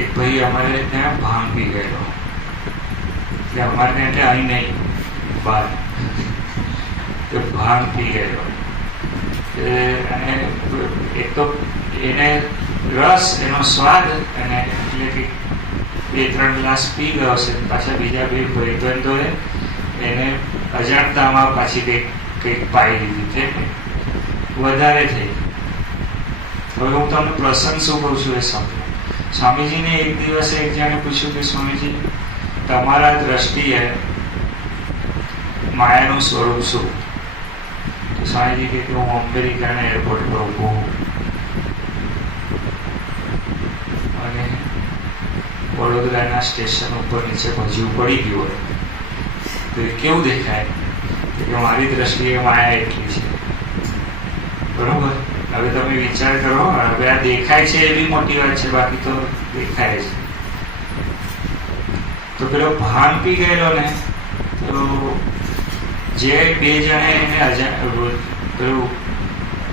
એક ભાઈ અમારે ત્યાં ભાંગ પી ગયેલો, કે અમારે ત્યાં એટલે અહીં નહીં બહાર, તો ભાંગ પી ગયેલો. અને એક તો એને રસ, એનો સ્વાદ, અને એટલે કે 2-3 ગ્લાસ પી ગયો છે. પાછા બીજા 2 ભાઈબંધોએ એને અજાણતામાં પાછી કંઈક પાઈ દીધી, તે વધારે થઈ. હવે હું તમને પ્રસંગ શું કહું છું એ સમજો. સ્વામીજીને એક દિવસે એક જણે પૂછ્યું કે સ્વામીજી, તમારા દ્રષ્ટિએ માયાનું સ્વરૂપ શું? તો સ્વામીજી કે હું અમેરિકાના એરપોર્ટ પર ઊભો હું અને વડોદરાના સ્ટેશન ઉપર નીચે ભજીયું પડી ગયું હોય તો એ કેવું દેખાય? કે મારી દ્રષ્ટિએ માયા એટલી છે. બરોબર? હવે તમે વિચાર કરો, હવે આ દેખાય છે એવી મોટી વાત છે, બાકી તો દેખાય છે. તો પેલો ભાન પી ગયેલો ને, તો જે 2 જણે એને પેલું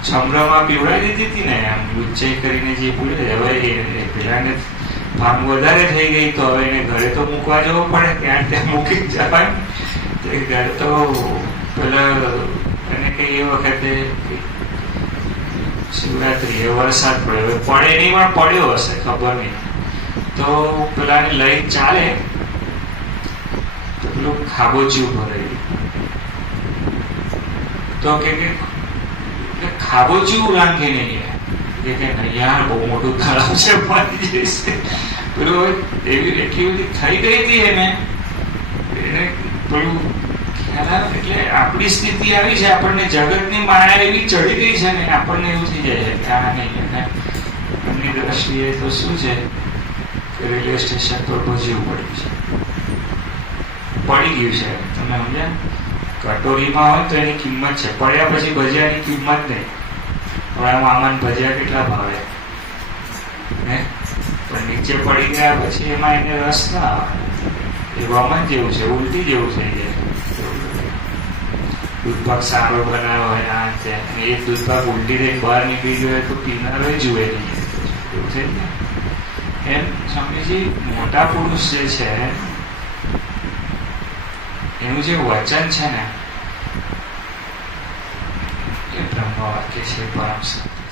છમરામાં પીવડાવી દીધી હતી ને, આમ લુચ્ચાઈ કરીને જે પીવડે, હવે પેલાને ભાન વધારે થઈ ગઈ, તો હવે એને ઘરે તો મૂકવા જવું પડે, ત્યાં મૂકી જવાય. તે ઘરે તો પેલા એને કઈ એ વખતે શિવરાત્રી, વરસાદ પડ્યો, પડે નહીં પણ પડ્યો હશે, ખબર નહીં. તો પેલાને લઈ ચાલે તો પેલું ખાબોચિયું ભરાયું, તો કે ખાબોચિયું લાંઘે નહીં, કે યાર બહુ મોટું તળાવ છે, પડી જશે. પેલું એવી એટલી બધી થઈ ગઈ હતી એને પેલું એટલે આપણી સ્થિતિ આવી છે, આપણને જગતની માયા એવી ચડી ગઈ છે ને, આપણને એવું થઈ જાય છે કે આ નહીં. અને એમની દ્રષ્ટિએ તો શું છે કે રેલવે સ્ટેશન પર ભજીયું પડ્યું છે, પડી ગયું છે. તમે સમજ્યા? કટોરીમાં હોય તો એની કિંમત છે, પડ્યા પછી ભજીયાની કિંમત નહીં. આપણા મામાને ભજીયા કેટલા ભાવે ને, પણ નીચે પડી ગયા પછી એમાં એને રસ ના આવે. એ વમન જેવું છે, ઉલટી જેવું થઈ જાય. દૂધપાક સારો બનાવ્યો હોય આ તે, એ દૂધપાક ઉલટી દઈને બહાર નીકળી ગયો હોય તો પીનારો જુએ નહીં, એવું થઈ જાય. એમ સ્વામીજી મોટા પુરુષ જે છે એનું જે વચન છે ને, એ બ્રહ્મ વાક્ય છે, પરમ સત્ય.